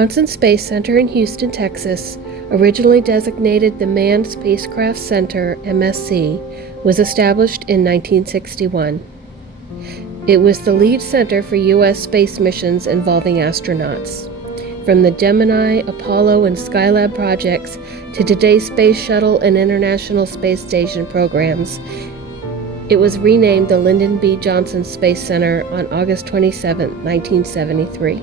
Johnson Space Center in Houston, Texas, originally designated the Manned Spacecraft Center, MSC, was established in 1961. It was the lead center for U.S. space missions involving astronauts. From the Gemini, Apollo, and Skylab projects to today's Space Shuttle and International Space Station programs, it was renamed the Lyndon B. Johnson Space Center on August 27, 1973.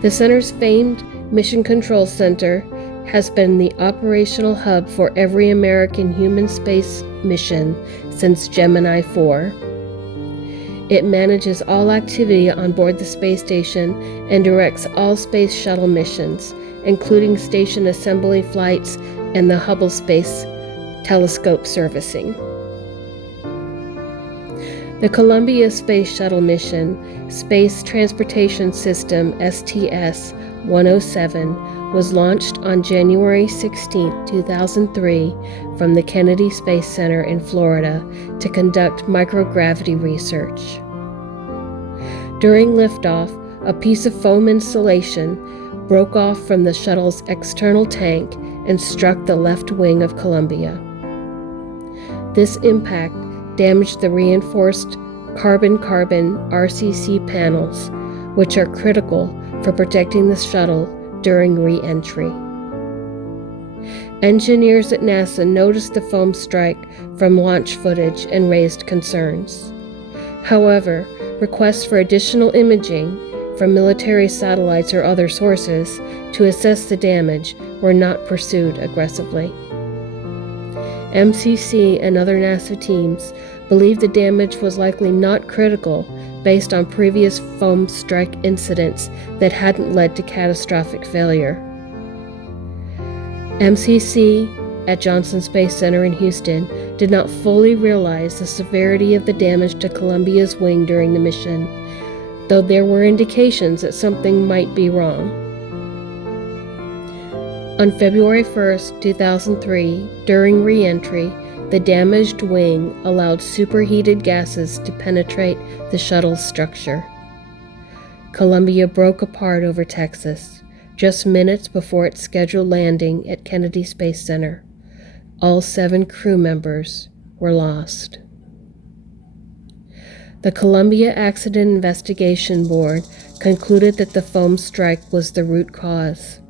The center's famed Mission Control Center has been the operational hub for every American human space mission since Gemini 4. It manages all activity on board the space station and directs all Space Shuttle missions, including station assembly flights and the Hubble Space Telescope servicing. The Columbia Space Shuttle mission, Space Transportation System STS 107, was launched on January 16, 2003 from the Kennedy Space Center in Florida to conduct microgravity research. During liftoff, a piece of foam insulation broke off from the shuttle's external tank and struck the left wing of Columbia. This impact damaged the reinforced carbon-carbon RCC panels, which are critical for protecting the shuttle during re-entry. Engineers at NASA noticed the foam strike from launch footage and raised concerns. However, requests for additional imaging from military satellites or other sources to assess the damage were not pursued aggressively. MCC and other NASA teams believed the damage was likely not critical based on previous foam strike incidents that hadn't led to catastrophic failure. MCC at Johnson Space Center in Houston did not fully realize the severity of the damage to Columbia's wing during the mission, though there were indications that something might be wrong. On February 1, 2003, during re-entry, the damaged wing allowed superheated gases to penetrate the shuttle's structure. Columbia broke apart over Texas, just minutes before its scheduled landing at Kennedy Space Center. All 7 crew members were lost. The Columbia Accident Investigation Board concluded that the foam strike was the root cause.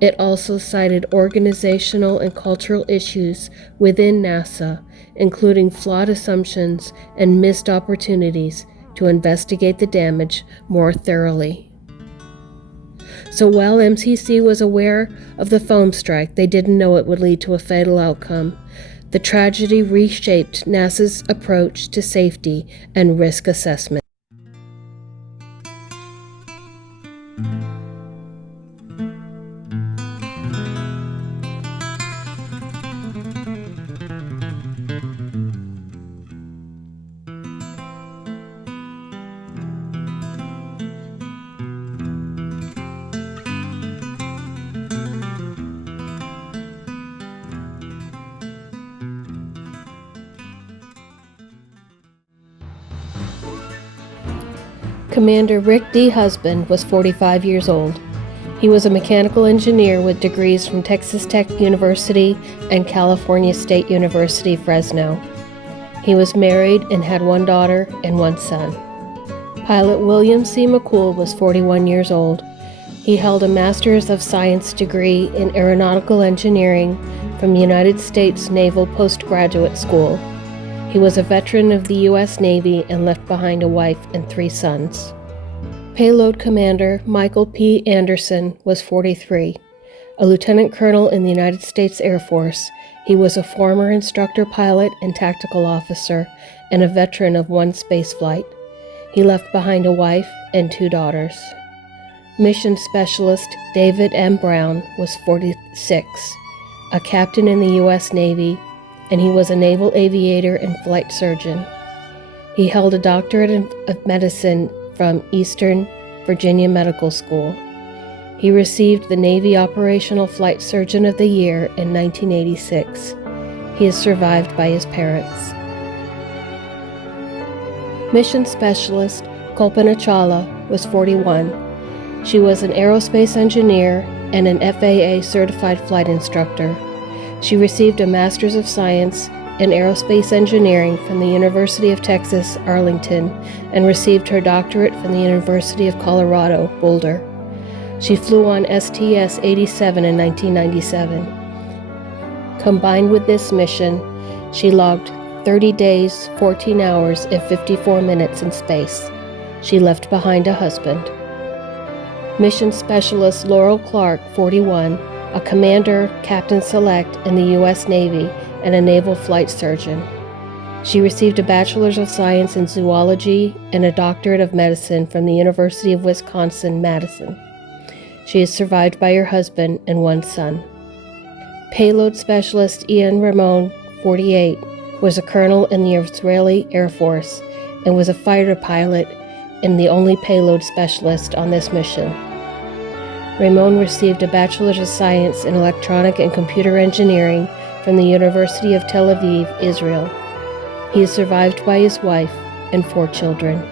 It also cited organizational and cultural issues within NASA, including flawed assumptions and missed opportunities to investigate the damage more thoroughly. So while MCC was aware of the foam strike, they didn't know it would lead to a fatal outcome. The tragedy reshaped NASA's approach to safety and risk assessment. Commander Rick D. Husband was 45 years old. He was a mechanical engineer with degrees from Texas Tech University and California State University, Fresno. He was married and had 1 daughter and 1 son. Pilot William C. McCool was 41 years old. He held a Master's of Science degree in Aeronautical Engineering from the United States Naval Postgraduate School. He was a veteran of the U.S. Navy and left behind a wife and 3 sons. Payload Commander Michael P. Anderson was 43. A lieutenant colonel in the United States Air Force, he was a former instructor pilot and tactical officer and a veteran of 1 spaceflight. He left behind a wife and 2 daughters. Mission Specialist David M. Brown was 46, a captain in the U.S. Navy, and he was a naval aviator and flight surgeon. He held a doctorate of medicine from Eastern Virginia Medical School. He received the Navy Operational Flight Surgeon of the Year in 1986. He is survived by his parents. Mission Specialist Kalpana Chawla was 41. She was an aerospace engineer and an FAA certified flight instructor. She received a Master's of Science in Aerospace Engineering from the University of Texas, Arlington, and received her doctorate from the University of Colorado, Boulder. She flew on STS 87 in 1997. Combined with this mission, she logged 30 days, 14 hours, and 54 minutes in space. She left behind a husband. Mission Specialist Laurel Clark, 41, a commander, captain select in the U.S. Navy, and a naval flight surgeon. She received a Bachelor's of Science in Zoology and a Doctorate of Medicine from the University of Wisconsin-Madison. She is survived by her husband and one son. Payload Specialist Ian Ramon, 48, was a colonel in the Israeli Air Force and was a fighter pilot and the only payload specialist on this mission. Ramon received a Bachelor's of Science in Electronic and Computer Engineering from the University of Tel Aviv, Israel. He is survived by his wife and 4 children.